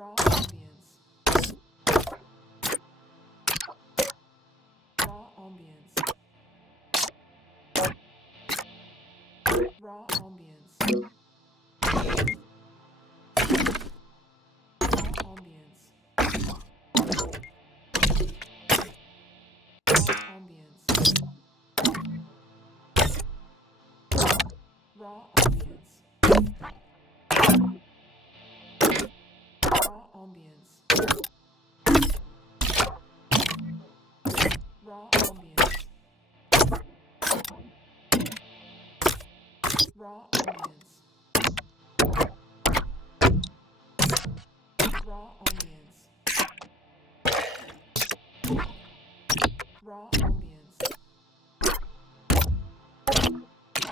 Raw ambience. Raw ambience. Raw ambience. Raw ambience. Raw ambience. Raw ambience. Raw ambience. Raw ambience. Raw ambience. Raw ambience. Raw